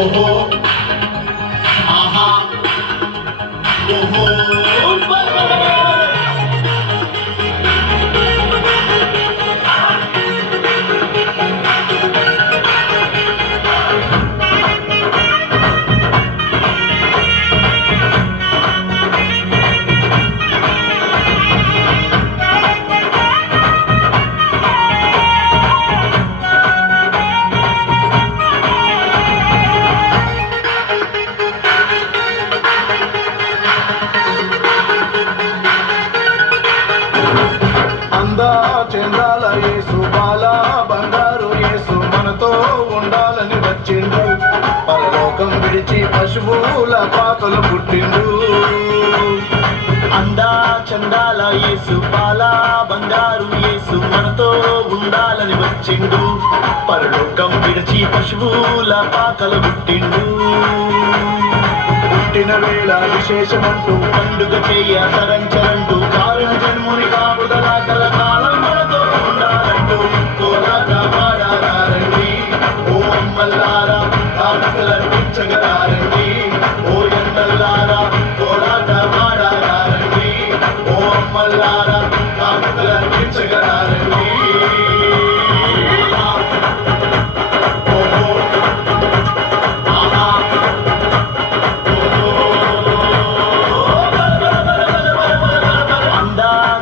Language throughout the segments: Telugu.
ఓహో ఆహా ఓహో చందాల యేసు బాల బంగారు యేసు మనతో ఉండాలని వచ్చిండు. పరలోకం విడిచి పశువుల పాకలు పుట్టిండు. అందా చందాల యేసు బాల బంగారు యేసు మనతో ఉండాలని వచ్చిండు. పరలోకం విడిచి పశువుల పాకలు పుట్టిండు. పుట్టిన వేళ విశేషమంటూ పండుగ చేయ తరంచరంటూ కారణ జన్ముని కాపుదల కలకాలం మనతో ఉండాలంటూ కోలాట పాడారండి. ఓ అమ్మల్లారా కానుకలర్పించగలారండి. ఓ ఎన్నల్లారా కోలాట పాడారండి. ఓ అమ్మల్లారా కానుకలర్పించగలారండి.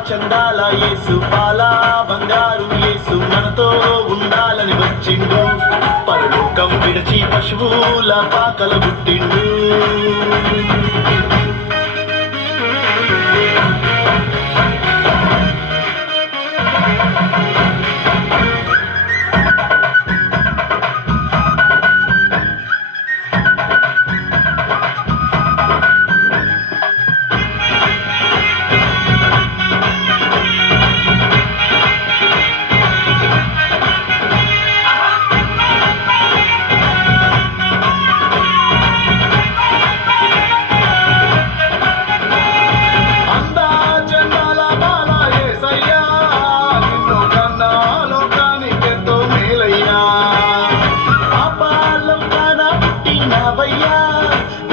చందాల యేసు బాల బంగారు యేసు మనతో ఉండాలని వచ్చిండు. పరలోకం విడిచి పశువుల పాకల పుట్టిండు.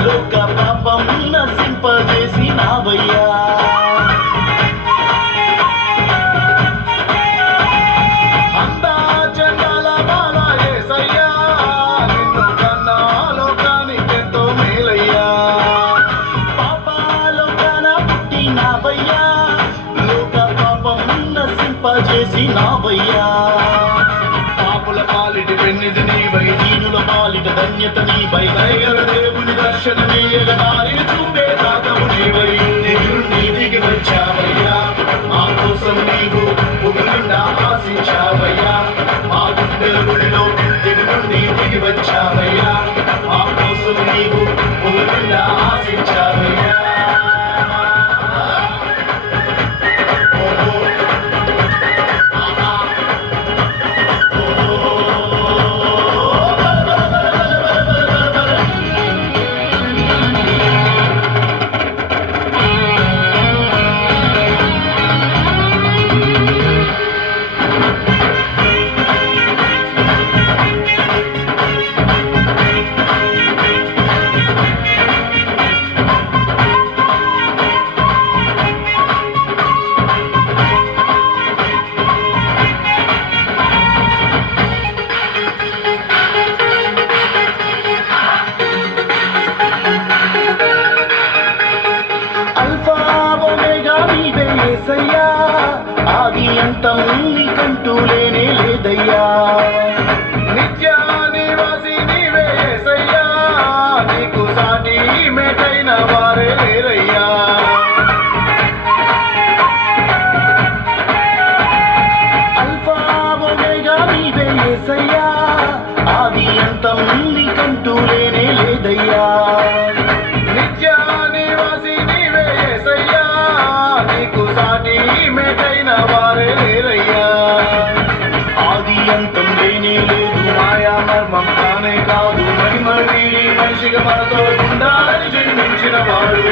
లోక పాపం నశింపజేసి నావయ్యా. అందా చందాల బాల యేసయ్యా నిన్ను కన్నా లోకానికెంతో మేలయ్యా. పాపాలోకాన పుట్టినావయ్యా లోక పాపం నశింపజేసి నావయ్యా. పాపుల పాలిటి పెన్నిది నీవై దీనుల పాలిట ధన్యత నీవై దయగల దేవుని దర్శనమీయగ దారిని చూపే దాతవు నీవై దిగుండి దిగి వచ్చావయ్యా. మా కోసం నీవు పుట్టిండా ఆశించావయ్యా. మా గుండెల గుడిలో దిగుండి దిగి వచ్చావయ్యా. మా కోసం నీవు పుట్టిండా ఆశించావయ్యా. యేసయ్యా ఆది అంతం నీకంటూ లేనే లేదయ్యా. నిత్య నివాసి నీవే యేసయ్యా నీకు సాటి మేటైన వారే లేరయ్యా. అల్ఫా ఒమేగా నీవే యేసయ్యా ఆది అంతం నీకంటూ లేనే లేదయ్యా. నిత్య నివాసి నీవే యేసయ్యా నీకు సాటి మేటైన వారే లేరయ్యా. ఆది అంతం లేనే లేదు మాయా మర్మం కానే కాదు. మహిమ వీడి మనిషిగా మనతో ఉండాలని జన్మించిన వాడు.